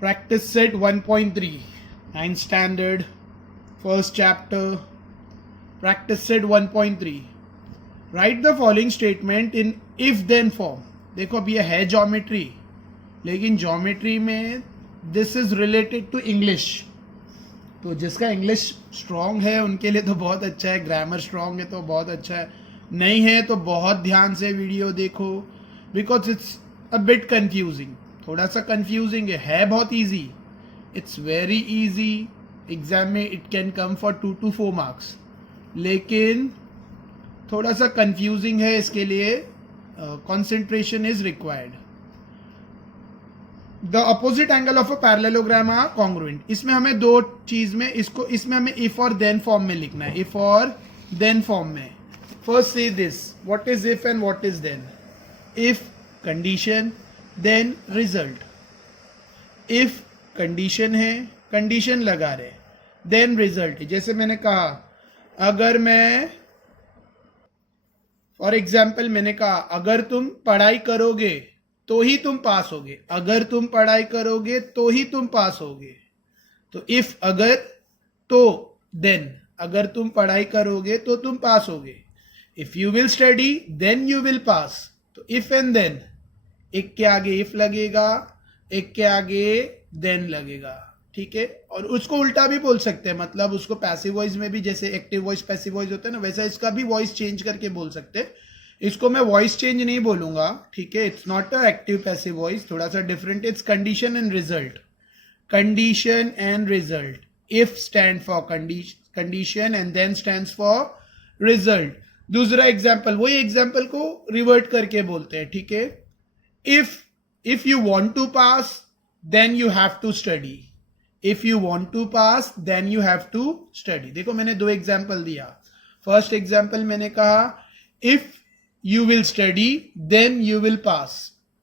Practice set 1.3, 9th standard, first chapter. Practice set 1.3. Write the following statement in if then form. देखो अब ये है geometry, लेकिन geometry में this is related to English. तो जिसका इंग्लिश स्ट्रॉन्ग है उनके लिए तो बहुत अच्छा है, ग्रामर स्ट्रॉन्ग है तो बहुत अच्छा है, नहीं है तो बहुत ध्यान से वीडियो देखो, because it's a bit confusing. थोड़ा सा कंफ्यूजिंग है बहुत easy. It's very easy. Exam में it can come for 2 to 4 marks, लेकिन थोड़ा सा कंफ्यूजिंग है, इसके लिए concentration is required. The opposite angle of a parallelogram are congruent. इसमें हमें दो चीज में इसमें हमें इफ और देन फॉर्म में लिखना है. इफ और देन फॉर्म में. फर्स्ट से this, what is if and what is then. If condition, then result. If condition है, कंडीशन लगा रहे, देन रिजल्ट. जैसे मैंने कहा, अगर मैं फॉर एग्जाम्पल मैंने कहा अगर तुम पढ़ाई करोगे तो ही तुम पास होगे. अगर तुम पढ़ाई करोगे तो ही तुम पास होगे. तो इफ अगर, तो देन. अगर तुम पढ़ाई करोगे तो तुम पास होगे. If you will study then you will pass. तो इफ एंड देन, एक के आगे इफ लगेगा, एक के आगे देन लगेगा. ठीक है. और उसको उल्टा भी बोल सकते हैं, मतलब उसको पैसिव वॉइस में भी, जैसे एक्टिव वॉइस पैसिव वॉइस होता है ना, वैसा इसका भी वॉइस चेंज करके बोल सकते हैं. इसको मैं वॉइस चेंज नहीं बोलूंगा. ठीक है. It's not a active passive voice, थोड़ा सा different. It's condition and result. Condition and result. If stand for condition and then stands for result. दूसरा एग्जाम्पल, वही एग्जाम्पल को रिवर्ट करके बोलते हैं. ठीक है. If you want to pass then you have to study. If you want to pass then you have to study. देखो मैंने दो एग्जाम्पल दिया. फर्स्ट एग्जाम्पल मैंने कहा if you will study then you will pass.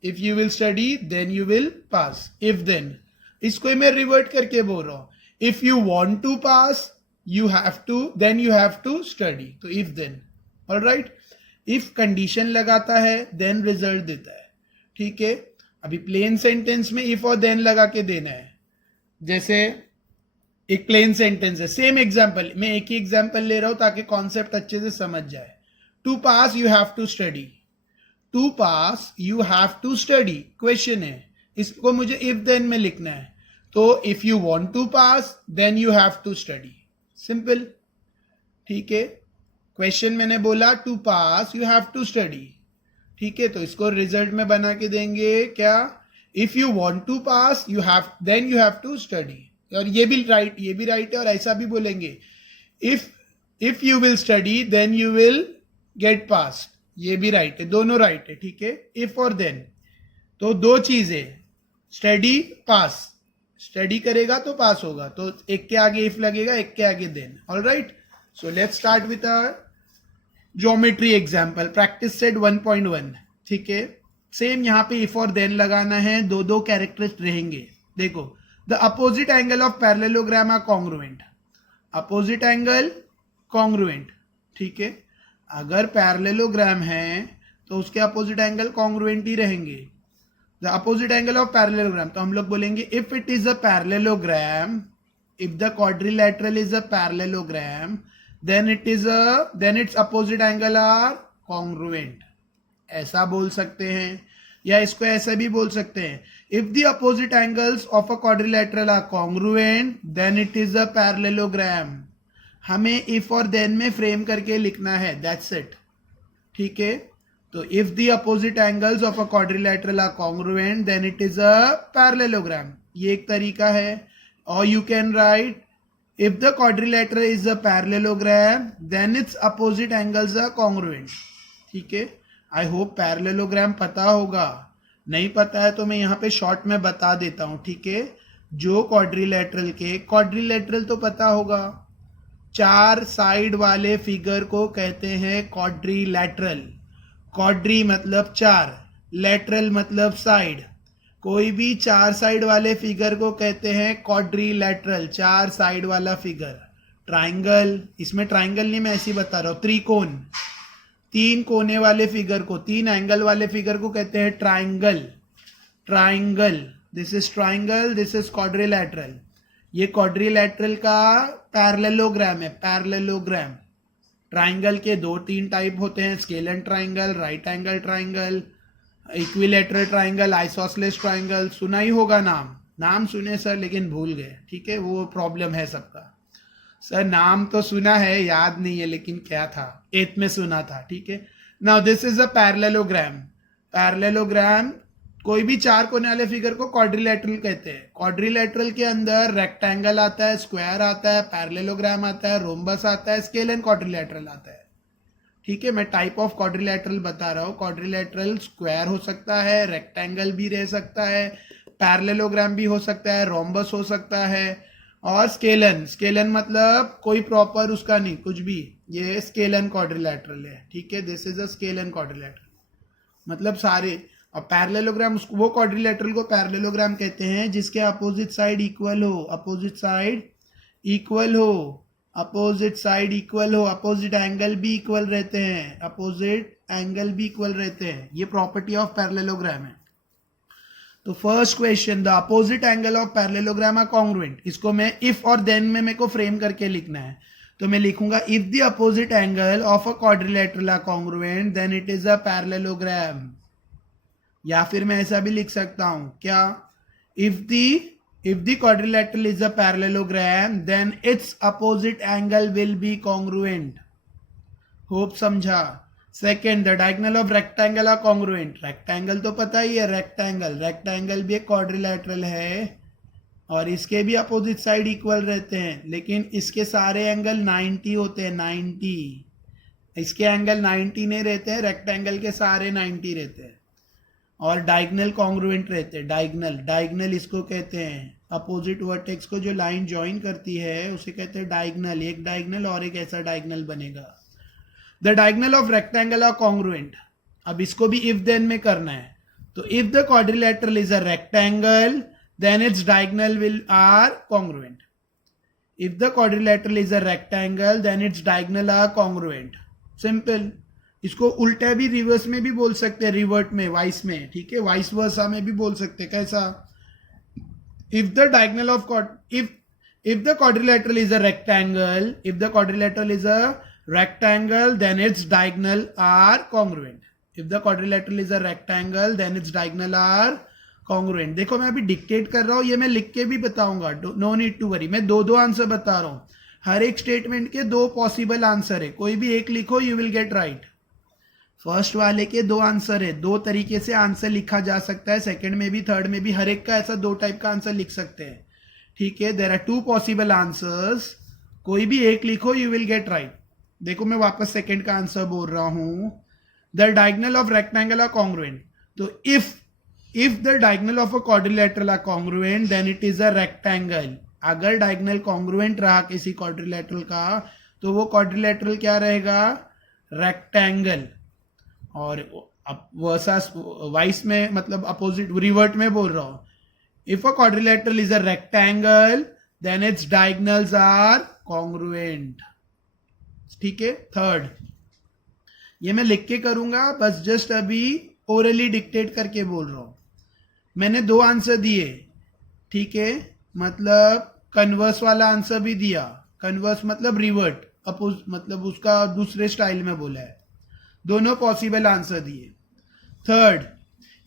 If you will study then you will pass. If then, इसको मैं revert करके बोल रहा हूं. If you want to pass you have to, then you have to study. तो if then. Alright. If condition लगाता है then result देता है. ठीक है. अभी प्लेन सेंटेंस में इफ और देन लगा के देना है. जैसे एक प्लेन सेंटेंस है, सेम एग्जांपल, मैं एक ही एग्जांपल ले रहा हूं ताकि कॉन्सेप्ट अच्छे से समझ जाए. To pass you have to study. To pass you have to study question है, इसको मुझे इफ देन में लिखना है. तो if you want to pass then you have to study. Simple. ठीक है. क्वेश्चन मैंने बोला to pass you have to study. ठीक है. तो इसको रिजल्ट में बना के देंगे क्या, if you want to pass you have, then you have to study. और ये भी राइट, ये भी राइट है. और ऐसा भी बोलेंगे if you will study then you will get pass. ये भी राइट है, दोनों राइट है. ठीक है. इफ और देन, तो दो चीजें, स्टडी पास. स्टडी करेगा तो पास होगा, तो एक के आगे इफ लगेगा, एक के आगे then. Alright. So let's start with a geometry example. Practice set 1.1. ठीक है. सेम यहाँ पे इफ और देन लगाना है, दो दो कैरेक्टर्स रहेंगे. देखो, the opposite angle of parallelogram are congruent. Opposite angle congruent. ठीक है. अगर पैरेललोग्राम है तो उसके अपोजिट एंगल कॉन्ग्रुएंट ही रहेंगे. The opposite angle of parallelogram, तो हम लोग बोलेंगे if it is a parallelogram, if the quadrilateral is a parallelogram, then its opposite angle are congruent. ऐसा बोल सकते हैं, या इसको ऐसा भी बोल सकते हैं, if the opposite angles of a quadrilateral are congruent then it is a parallelogram. हमें इफ और देन में फ्रेम करके लिखना है, दैट्स इट. ठीक है. तो if the opposite angles of a quadrilateral are congruent then it is a parallelogram. ये एक तरीका है. और you can write if the quadrilateral is a parallelogram then its opposite angles are congruent. ठीक है. आई होप पैरेललोग्राम पता होगा. नहीं पता है तो मैं यहाँ पे शॉर्ट में बता देता हूँ. ठीक है. जो क्वाड्रिलैटरल तो पता होगा, चार साइड वाले फिगर को कहते हैं क्वाड्रिलैटरल. क्वाड्री मतलब चार, लैटरल मतलब साइड. कोई भी चार साइड वाले फिगर को कहते हैं क्वाड्रिलैटरल, चार साइड वाला फिगर. ट्राइंगल, इसमें ट्राइंगल नहीं, मैं ऐसे ही बता रहा हूँ. त्रिकोण, तीन कोने वाले फिगर को, तीन एंगल वाले फिगर को कहते हैं triangle. Triangle. This is triangle, this is quadrilateral. ये क्वाड्रिलैटरल का पैरेललोग्राम है, पैरेललोग्राम। ट्राइंगल के 2-3 टाइप होते हैं, scalene triangle, right angle triangle, equilateral triangle, isosceles triangle. सुना ही होगा नाम, नाम सुने सर लेकिन भूल गए, ठीक है, वो प्रॉब्लम है सबका। सर नाम तो सुना है, याद नहीं है, लेकिन क्या था, 8th में सुना था, ठीक है। Now this is a parallelogram. Parallelogram कोई भी 4 कोने वाले फिगर को क्वाड्रिलैटरल कहते हैं। क्वाड्रिलैटरल के अंदर रेक्टेंगल आता है, स्क्वायर आता है, पैरेललोग्राम आता है, रोम्बस आता है, स्केल एंड क्वाड्रिलैटरल आता है, ठीक है। मैं टाइप ऑफ क्वाड्रिलैटरल बता रहा हूँ। क्वाड्रिलैटरल स्क्वायर हो सकता है, रेक्टेंगल भी रह सकता है, पैरेललोग्राम भी हो सकता है, रोम्बस हो सकता है, और स्केलन। स्केलन मतलब कोई प्रॉपर उसका नहीं, कुछ भी, ये स्केलन क्वाड्रिलैटरल है, ठीक है। This is a scalene quadrilateral, मतलब सारे। और पैरेललोग्राम वो क्वाड्रिलैटरल को पैरेललोग्राम कहते हैं जिसके अपोजिट साइड इक्वल हो, अपोजिट साइड इक्वल हो, अपोजिट साइड इक्वल हो, अपोजिट एंगल भी इक्वल रहते हैं, अपोजिट एंगल भी इक्वल रहते हैं। ये प्रॉपर्टी ऑफ पैरेललोग्राम है। तो first question, the opposite angle of parallelogram are congruent. इसको मैं इफ और देन में मेरे को फ्रेम करके लिखना है, तो मैं लिखूंगा if the opposite angle of a quadrilateral are congruent then it is a parallelogram. या फिर मैं ऐसा भी लिख सकता हूं, क्या, if the quadrilateral is a parallelogram then its opposite angle will be congruent. Hope समझा। Second, the diagonal of rectangle are congruent. Rectangle तो पता ही है, रेक्टेंगल, रेक्टेंगल भी एक क्वाड्रिलैटरल है और इसके भी अपोजिट साइड इक्वल रहते हैं, लेकिन इसके सारे एंगल 90 होते हैं, 90। इसके एंगल 90 नहीं रहते हैं, रेक्टेंगल के सारे 90 रहते हैं। और डायगोनल कॉन्ग्रुएंट रहते हैं। डायगोनल, डायगोनल इसको कहते हैं, अपोजिट वर्टेक्स को जो लाइन ज्वाइन करती है उसे कहते हैं डायगोनल। एक डायगोनल और एक ऐसा डायगोनल बनेगा। The diagonal of rectangle are congruent. अब इसको भी इफ देन में करना है, तो if the quadrilateral is a rectangle then its diagonal will are congruent. If the quadrilateral is a rectangle then its diagonal are congruent. Simple. इसको उल्टा भी, रिवर्स में भी बोल सकते हैं, रिवर्ट में, वाइस में, ठीक है, वाइस वर्सा में भी बोल सकते हैं। कैसा, if the diagonal of if the quadrilateral is a rectangle, if the quadrilateral is a rectangle then its diagonal are congruent. If the quadrilateral is a rectangle then its diagonal are congruent. देखो मैं अभी dictate कर रहा हूं, ये मैं लिख के भी बताऊंगा, नो नीड टू वरी। मैं दो आंसर बता रहा हूं, हर एक स्टेटमेंट के 2 पॉसिबल आंसर है, कोई भी एक लिखो, you will get right. First वाले के 2 आंसर है, 2 तरीके से आंसर लिखा जा सकता है, सेकंड में भी, थर्ड में भी, हर एक का ऐसा 2 टाइप का आंसर लिख सकते हैं, ठीक है। देयर आर 2 पॉसिबल आंसर्स, कोई भी एक लिखो, यू विल गेट राइट। देखो मैं वापस सेकंड का आंसर बोल रहा हूं, the diagonal of rectangle are congruent. तो if the diagonal of a quadrilateral are congruent then it is a rectangle. अगर डायगोनल कॉन्ग्रुएंट रहा किसी क्वाड्रिलैटरल का तो वो क्वाड्रिलैटरल क्या रहेगा, रेक्टेंगल। और अब वर्सेस वाइस में, मतलब अपोजिट, रिवर्ट में बोल रहा हूं, if a quadrilateral is a rectangle then its diagonals are congruent, ठीक है। थर्ड, ये मैं लिख के करूंगा, बस जस्ट अभी ओरली डिक्टेट करके बोल रहा हूं। मैंने 2 आंसर दिए, ठीक है, मतलब कन्वर्स वाला आंसर भी दिया। कन्वर्स मतलब रिवर्ट, अपोज मतलब उसका दूसरे स्टाइल में बोला है। दोनों पॉसिबल आंसर दिए। Third,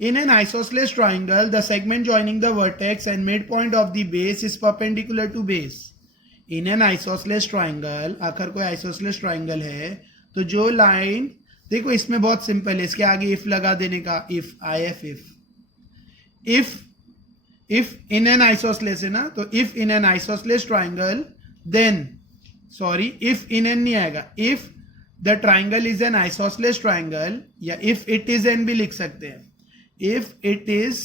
in an isosceles triangle the segment joining the vertex and midpoint of the base is perpendicular to base. in an isosceles triangle, आखिर कोई isosceles triangle है तो जो लाइन, देखो इसमें बहुत सिंपल है, इसके आगे if लगा देने का, if in an isosceles है ना, तो if in an isosceles triangle then, sorry, if in an नहीं आएगा, if the triangle is an isosceles triangle, या if it is an भी लिख सकते हैं। if it is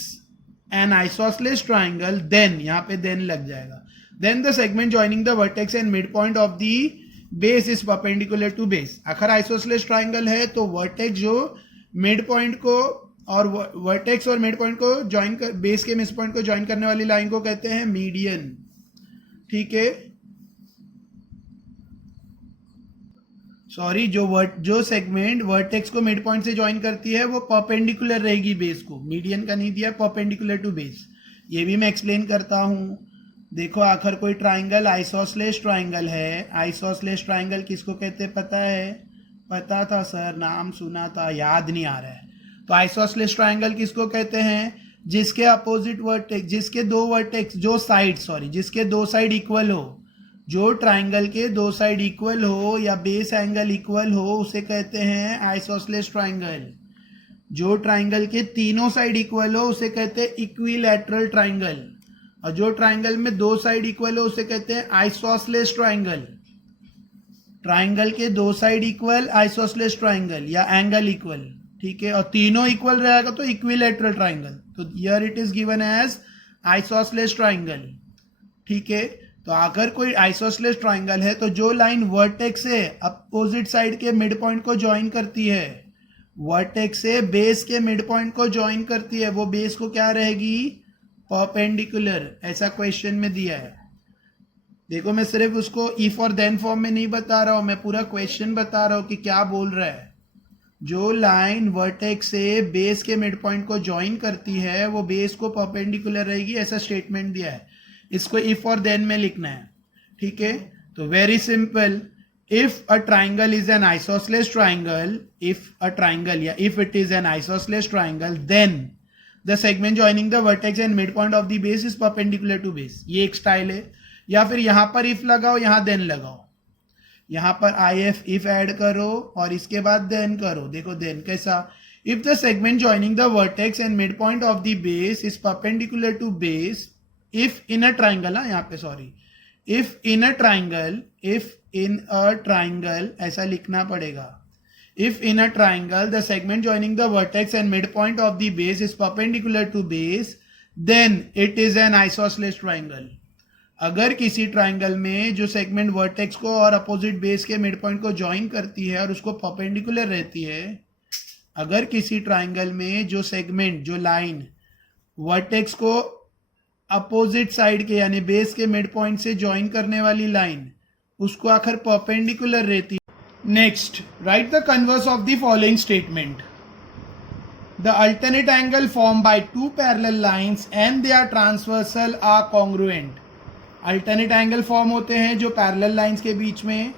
an isosceles triangle then, यहां पे then लग जाएगा, then the segment joining the vertex and midpoint of the base is perpendicular to base. आखिर isosceles triangle है तो vertex जो मिड पॉइंट को और वर्टेक्स और मिड पॉइंट को ज्वाइन कर, बेस के मिड पॉइंट को ज्वाइन करने वाली लाइन को कहते हैं मीडियन, ठीक है। सॉरी, जो सेगमेंट वर्टेक्स को मिड पॉइंट से ज्वाइन करती है वो परपेंडिकुलर रहेगी बेस को, मीडियन का नहीं दिया, परपेंडिकुलर टू बेस। ये भी मैं एक्सप्लेन करता हूं। देखो आखिर कोई ट्राइंगल आइसोसलेस ट्राइंगल है। आइसोसलेस ट्राइंगल किसको कहते हैं पता है? पता था सर, नाम सुना था, याद नहीं आ रहा है। तो आइसोसलेस ट्राइंगल किसको कहते हैं? जिसके अपोजिट वर्टेक्स, जिसके दो वर्टेक्स, जिसके दो साइड इक्वल हो, जो ट्राइंगल के दो साइड इक्वल हो या बेस एंगल इक्वल हो, उसे कहते हैं आइसोसलेस ट्राइंगल। जो ट्राइंगल के तीनों साइड इक्वल हो उसे कहते हैं इक्विलैटरल ट्राइंगल, और जो ट्राइंगल में दो साइड इक्वल हो उसे कहते हैं आइसोसलेस ट्राइंगल। ट्राइंगल के दो साइड इक्वल आइसोसलेस ट्राइंगल या एंगल इक्वल, ठीक है, और तीनों इक्वल रहेगा तो इक्विलैटरल ट्राइंगल। तो here it is given as isosceles triangle, ठीक है। तो अगर कोई आइसोसलेस ट्राइंगल है तो जो लाइन वर्टेक्स से अपोजिट साइड के मिड पॉइंट को ज्वाइन करती है, वर्टेक्स से बेस के मिड पॉइंट को ज्वाइन करती है, वो बेस को क्या रहेगी? परपेंडिकुलर। ऐसा क्वेश्चन में दिया है। देखो मैं सिर्फ उसको इफ और देन फॉर्म में नहीं बता रहा हूं, मैं पूरा क्वेश्चन बता रहा हूं कि क्या बोल रहा है। जो लाइन वर्टेक्स से बेस के मिड पॉइंट को ज्वाइन करती है वो बेस को परपेंडिकुलर रहेगी, ऐसा स्टेटमेंट दिया है। इसको इफ और देन में लिखना है, ठीक है। तो very simple, if a triangle is an isosceles triangle, if it is an isosceles triangle, then the segment joining the vertex and midpoint of the base is perpendicular to base। ये एक style है। या फिर यहां पर if लगाओ, यहां then लगाओ, यहां पर if ऐड करो और इसके बाद then करो। देखो then कैसा? if the segment joining the vertex and midpoint of the base is perpendicular to base, if in a triangle, यहाँ पे sorry, if in a triangle ऐसा लिखना पड़ेगा। If in a triangle the segment joining the vertex and midpoint of the base is perpendicular to base, then it is an isosceles triangle। अगर किसी triangle में जो segment vertex को और opposite base के मिड पॉइंट को join करती है और उसको परपेंडिकुलर रहती है, अगर किसी ट्राइंगल में जो सेगमेंट, जो लाइन वर्टेक्स को अपोजिट साइड के यानी बेस के मिड पॉइंट से ज्वाइन करने वाली लाइन उसको आखिर परपेंडिकुलर रहती है। Next, right the converse of the following statement. The alternate angle form by two parallel lines and they are transversal are congruent. Alternate angle form होते हैं जो पैरेलल लाइंस के बीच में,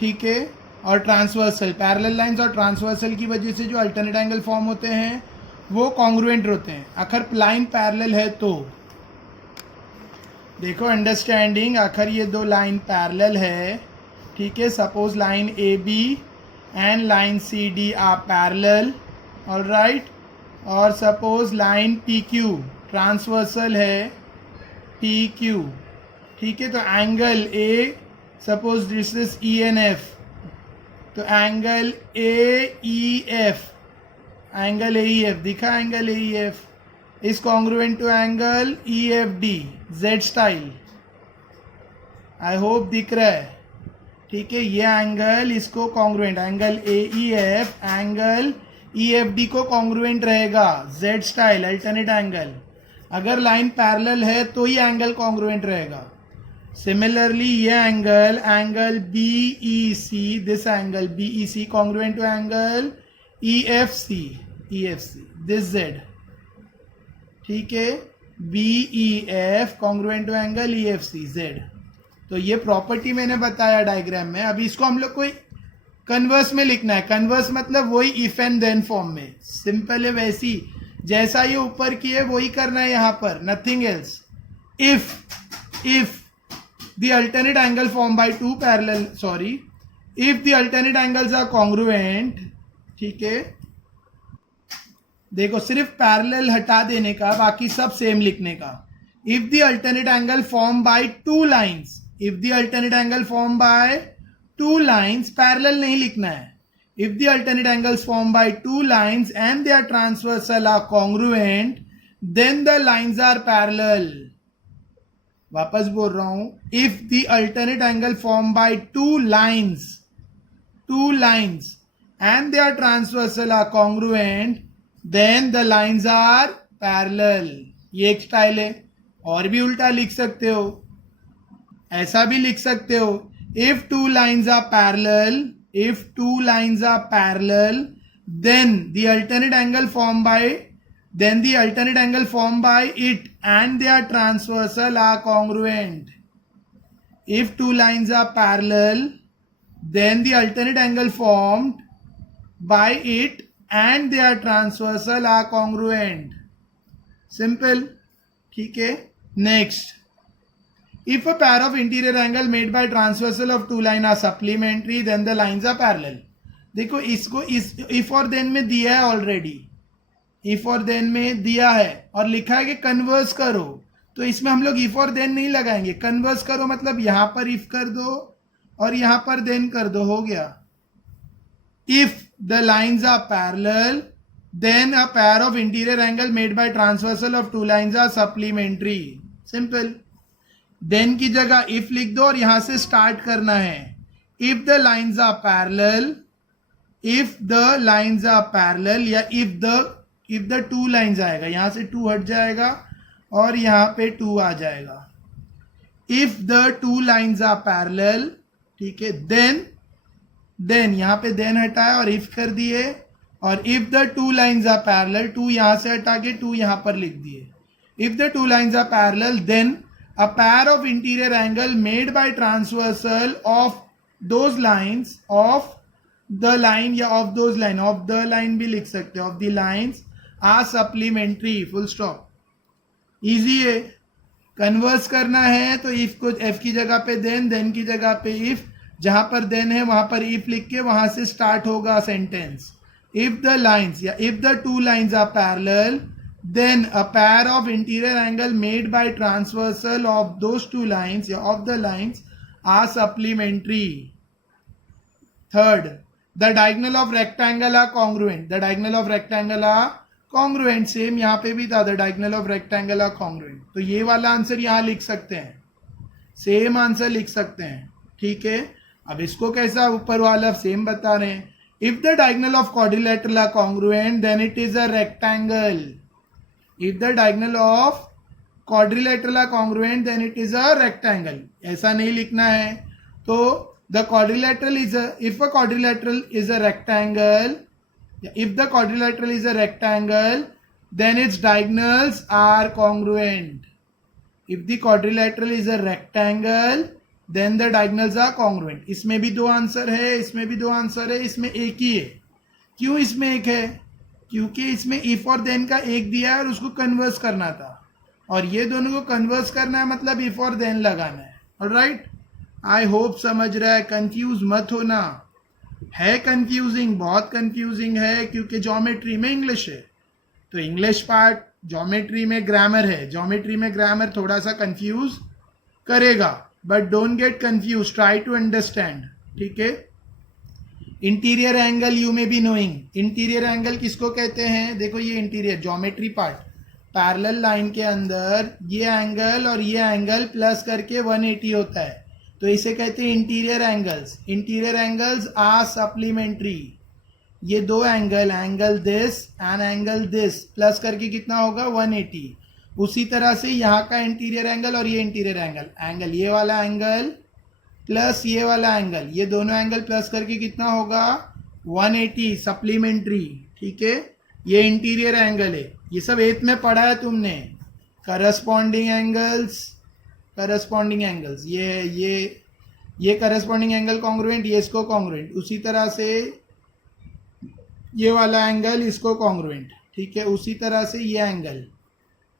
ठीक है, और ट्रांसवर्सल, पैरेलल लाइंस और ट्रांसवर्सल की वजह से जो अल्टरनेट एंगल फॉर्म होते हैं वो कॉन्ग्रुएंट होते हैं। आखिर लाइन पैरेलल है तो देखो अंडरस्टैंडिंग, आखिर ये दो लाइन पैरेलल है, ठीक है। Suppose line A B and line C D are parallel, alright. और suppose line P Q transversal है, पी क्यू, ठीक है। तो angle A, suppose this is E N F, तो angle A E F, angle A E F दिखा, angle A E F is congruent to angle EFD, Z style. I hope दिख रहा है, ठीक है। ये एंगल इसको congruent, angle AEF angle EFD को कॉन्ग्रुएंट रहेगा, Z स्टाइल अल्टरनेट एंगल। अगर लाइन पैरेलल है तो ही एंगल कॉन्ग्रुएंट रहेगा। सिमिलरली ये angle BEC, this angle BEC congruent to angle EFC, this Z, ठीक है। BEF congruent to angle EFC, Z। तो ये प्रॉपर्टी मैंने बताया डायग्राम में। अभी इसको हम लोग कोई कन्वर्स में लिखना है। कन्वर्स मतलब वही इफ एंड देन फॉर्म में, सिंपल है वैसी, जैसा ये ऊपर की है वही करना है यहाँ पर, nothing else. If the alternate angle form by two parallel, sorry, if the alternate angles are congruent, ठीक है। देखो सिर्फ पैरेलल हटा देने का, बाकी सब सेम लिखने का। If the alternate angle form by two lines, if the alternate angle form by two lines, parallel नहीं लिखना है। If the alternate angles form by two lines and they are transversal are congruent, then the lines are parallel. वापस बोल रहा हूं, if the alternate angle form by two lines and they are transversal are congruent, then the lines are parallel। ये एक style है। और भी उल्टा लिख सकते हो, ऐसा भी लिख सकते हो, if two lines are parallel, then the alternate angle formed by it and their transversal are congruent. If two lines are parallel, then the alternate angle formed by it and their transversal are congruent. Simple. ठीक है. Next, if a pair of interior angle made by transversal of two lines are supplementary, then the lines are parallel. देखो इसको इस if और then में दिया है already, if और then में दिया है और लिखा है कि कन्वर्स करो, तो इसमें हम लोग if और then नहीं लगाएंगे. कन्वर्स करो मतलब यहां पर if कर दो और यहां पर then कर दो, हो गया. If the lines are parallel, then a pair of interior angle made by transversal of two lines are supplementary. Simple. Then की जगह if लिख दो और यहां से स्टार्ट करना है. If the lines are parallel, if the lines are parallel या if the two lines आएगा, यहां से 2 हट जाएगा और यहां पे 2 आ जाएगा. If the two lines are parallel, ठीक है, then यहां पे then हटाया और if कर दिए, और if the two lines are parallel, 2 यहां से हटा के 2 यहां पर लिख दिए. If the two lines are parallel, then a pair of interior angle made by transversal of those lines, of the line या of those line, of the line भी लिख सकते हो, of the lines are supplementary. full stop. easy है. Converse करना है तो if को f की जगह पे then की जगह पे if, जहां पर then है वहां पर if लिख के वहां से स्टार्ट होगा सेंटेंस. If the lines या if the two lines are parallel, then a pair of interior angle made by transversal of those two lines या of the lines are supplementary. Third, the diagonal of rectangle are congruent. The diagonal of rectangle are congruent. Same यहाँ पे भी था, the diagonal of rectangle are congruent. तो ये वाला answer यहाँ लिख सकते हैं, सेम आंसर लिख सकते हैं. ठीक है. अब इसको कैसा ऊपर वाला सेम बता रहे हैं. If the diagonal of quadrilateral are congruent, then it is a rectangle. If the diagonal of quadrilateral are congruent, then it is a rectangle. ऐसा नहीं लिखना है. तो the quadrilateral is a, if a quadrilateral is a rectangle, if the quadrilateral is a rectangle, then its diagonals are congruent. If the quadrilateral is a rectangle, then the diagonals are congruent. इसमें भी 2 answer है, इसमें भी 2 answer है, इसमें एक ही है. क्यों इसमें एक है? क्योंकि इसमें if और then का एक दिया है और उसको कन्वर्स करना था, और ये दोनों को कन्वर्स करना है मतलब if और then लगाना है. ऑलराइट, आई होप समझ रहा है. कंफ्यूज मत होना. है कंफ्यूजिंग, बहुत कंफ्यूजिंग है, क्योंकि ज्योमेट्री में इंग्लिश है, तो इंग्लिश पार्ट ज्योमेट्री में ग्रामर है. ज्योमेट्री में ग्रामर थोड़ा सा कंफ्यूज करेगा, but don't get confuse, try to understand. ठीक है. Interior angle you may be knowing. Interior angle किसको कहते हैं? देखो ये interior geometry part, parallel line के अंदर ये एंगल और ये एंगल प्लस करके 180 होता है, तो इसे कहते हैं interior angles. Interior angles are supplementary. ये 2 angle, angle this and angle this, plus करके कितना होगा? 180. उसी तरह से यहाँ का इंटीरियर एंगल और ये इंटीरियर एंगल, एंगल ये वाला एंगल प्लस ये वाला एंगल, ये दोनों एंगल प्लस करके कितना होगा? 180 सप्लीमेंट्री. ठीक है. ये इंटीरियर एंगल है. ये सब 8th में पढ़ा है तुमने. करस्पॉन्डिंग एंगल्स, करस्पॉन्डिंग एंगल्स, ये करस्पॉन्डिंग एंगल कॉन्ग्रुएंट, ये इसको कॉन्ग्रुएंट. उसी तरह से ये वाला एंगल इसको कॉन्ग्रुएंट. ठीक है. उसी तरह से ये एंगल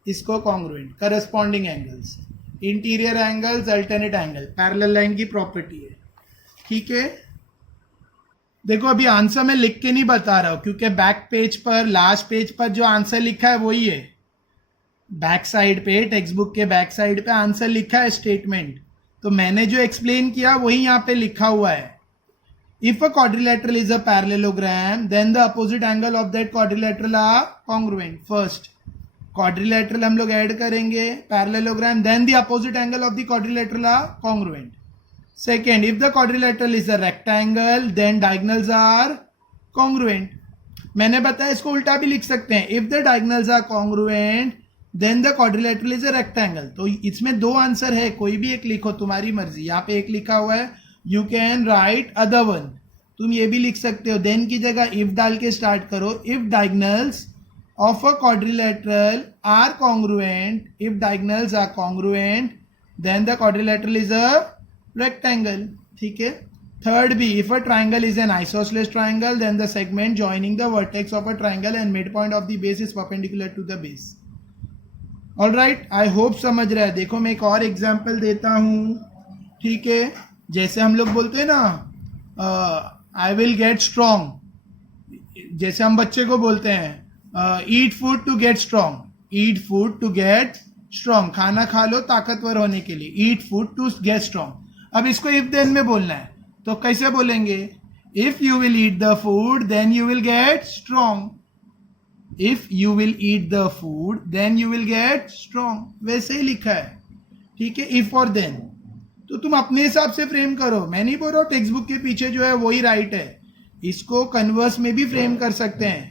इसको congruent. Corresponding angles, interior angles, alternate angle, parallel line की प्रॉपर्टी है. ठीक है. देखो अभी आंसर मैं लिख के नहीं बता रहा हूं, क्योंकि बैक पेज पर, लास्ट पेज पर जो आंसर लिखा है वही है. बैक साइड पे, टेक्स्ट बुक के बैक साइड पे आंसर लिखा है, स्टेटमेंट. तो मैंने जो एक्सप्लेन किया वही यहाँ पे लिखा हुआ है. If a quadrilateral is a parallelogram, then the opposite angle of that quadrilateral are congruent. First quadrilateral हम लोग ऐड करेंगे, parallelogram, then the opposite angle of the quadrilateral are congruent. Second, if the quadrilateral is a rectangle, then diagonals are congruent. मैंने बताया इसको उल्टा भी लिख सकते हैं. If the diagonals are congruent, then the quadrilateral is a rectangle. तो इसमें 2 आंसर है, कोई भी एक लिखो, तुम्हारी मर्जी. यहाँ पे एक लिखा हुआ है, you can write other one. तुम ये भी लिख सकते हो. then की जगह if डाल के स्टार्ट करो. If diagonals of a quadrilateral are congruent, if diagonals are congruent, then the quadrilateral is a rectangle. ठीक है. Third B, if a triangle is an isosceles triangle, then the segment joining the vertex of a triangle and midpoint of the base is perpendicular to the base. All right, I hope समझ रहा है. देखो मैं एक और example देता हूँ. ठीक है, जैसे हम लोग बोलते हैं ना, आई विल गेट स्ट्रॉन्ग. जैसे हम बच्चे को बोलते हैं eat food to get strong. Eat food to get strong, खाना खा लो ताकतवर होने के लिए. Eat food to get strong. अब इसको इफ देन में बोलना है, तो कैसे बोलेंगे? If you will eat the food then you will get strong. If you will eat the food then you will get strong. वैसे ही लिखा है. ठीक है, इफ और देन. तो तुम अपने हिसाब से फ्रेम करो. मैं नहीं बोल रहा हूं टेक्स्ट बुक के पीछे जो है वही राइट है. इसको कन्वर्स में भी फ्रेम कर सकते हैं.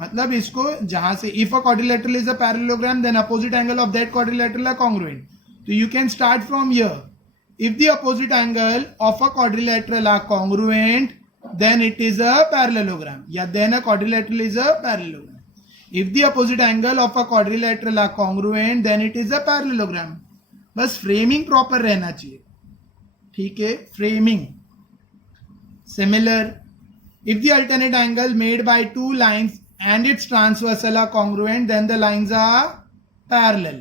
मतलब इसको जहां से if a quadrilateral is a parallelogram then opposite angle of that quadrilateral are congruent. तो you can start from here. If the opposite angle of a quadrilateral are congruent then it is a parallelogram, या then a quadrilateral is a parallelogram. If the opposite angle of a quadrilateral are congruent then it is a parallelogram. बस framing proper रहना चाहिए. ठीक है, framing. Similar, if the alternate angle made by two lines and its transversal are congruent, then the lines are parallel.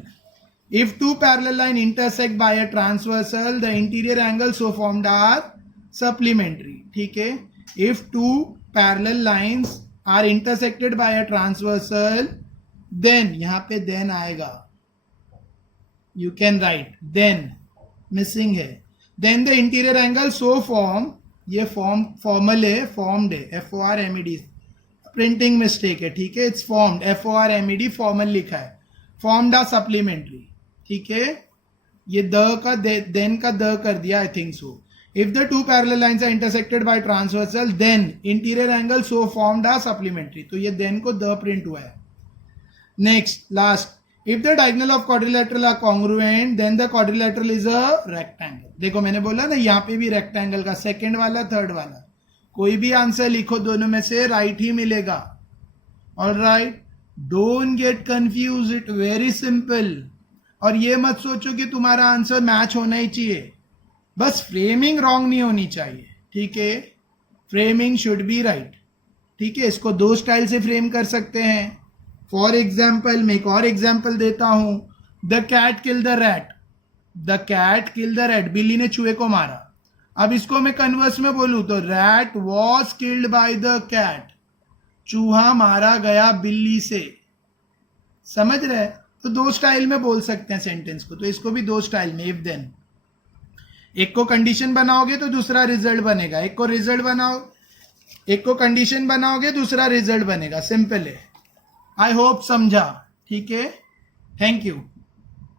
If two parallel lines intersect by a transversal, the interior angles so formed are supplementary. ठीक है, if two parallel lines are intersected by a transversal, then यहाँ पे then आएगा. You can write then, missing है. Then the interior angle so form, ये formal है, formed है, FORMED. Printing mistake है. ठीक है, इट्स फॉर्म्ड, FORMED फॉर्मल लिखा है. Formed are supplementary. ठीक है, ये द का देन का द कर दिया, I think so. If the two parallel lines are intersected by transversal then interior angle so formed are supplementary. तो ये देन को द प्रिंट हुआ है. Next, last, if the diagonal of quadrilateral are congruent then the quadrilateral is a rectangle. देखो मैंने बोला ना यहाँ पे भी रेक्टेंगल का सेकंड वाला थर्ड वाला कोई भी आंसर लिखो, दोनों में से राइट ही मिलेगा. Alright, don't get confuse, it very simple. और ये मत सोचो कि तुम्हारा आंसर मैच होना ही चाहिए. बस फ्रेमिंग रॉन्ग नहीं होनी चाहिए. ठीक है, फ्रेमिंग शुड बी राइट. ठीक है, इसको दो स्टाइल से फ्रेम कर सकते हैं. फॉर एग्जाम्पल, मैं एक और एग्जाम्पल देता हूं. The cat kill the rat. The cat kill the rat, बिल्ली ने चूहे को मारा. अब इसको मैं कन्वर्स में बोलूं तो rat was killed by the cat. चूहा मारा गया बिल्ली से. समझ रहे? तो दो स्टाइल में बोल सकते हैं सेंटेंस को. तो इसको भी दो स्टाइल में, इफ देन. एक को कंडीशन बनाओगे तो दूसरा रिजल्ट बनेगा. एक को रिजल्ट बनाओ, एक को कंडीशन बनाओगे दूसरा रिजल्ट बनेगा. सिंपल है. आई होप समझा. ठीक है, थैंक यू.